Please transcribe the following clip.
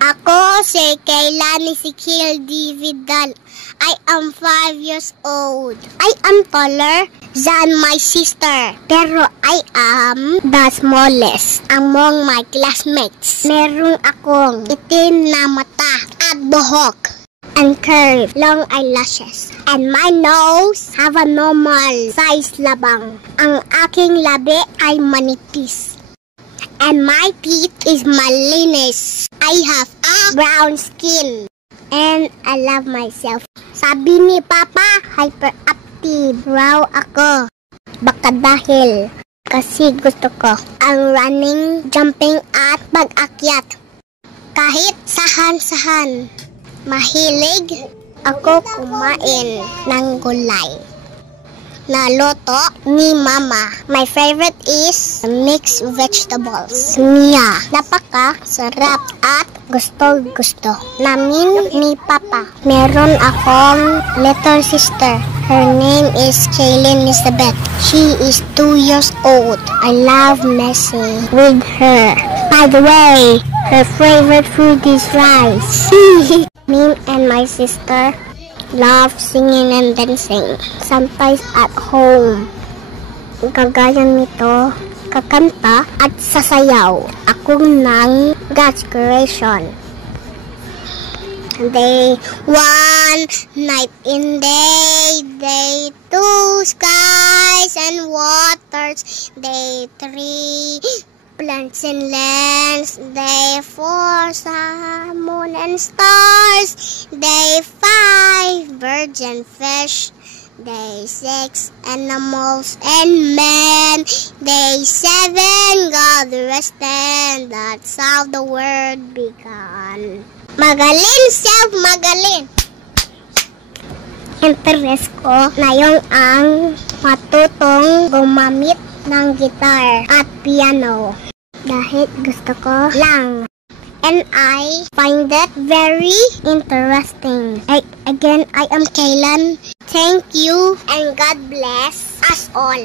Ako si Kaylani Ezekiel D. Vidal. I am 5 years old. I am taller than my sister. Pero I am the smallest among my classmates. Meron akong itim na mata at buhok and curved long eyelashes. And my nose have a normal size labang. Ang aking labi ay manipis. And my teeth is malinis. I have a brown skin. And I love myself. Sabi ni Papa, hyperactive raw ako. Baka dahil kasi gusto ko ang running, jumping at pag-akyat. Kahit sahan-sahan, mahilig ako kumain ng gulay na luto ni Mama. My favorite is mixed vegetables. Napaka sarap at gusto namin ni Papa. Meron akong little sister. Her name is Kaylin Elizabeth. She is 2 years old. I love messing with her. By the way, her favorite food is rice. Me and my sister love singing and dancing. Sometimes at home. Kagaya nito, kakanta at sasayaw. Ako ng God's creation. Day 1, night and day. Day 2, skies and waters. Day 3, plants and lands. Day 4, sun, moon and stars. Day 5, birds and fish. Day 6, animals and men. Day 7, God rested. That's how the world began. Magaling, self, magaling. Interest ko ngayon ang matutong gumamit ng guitar at piano. Dahil gusto ko lang. And I find that very interesting. Again, I am Kaylan. Thank you and God bless us all.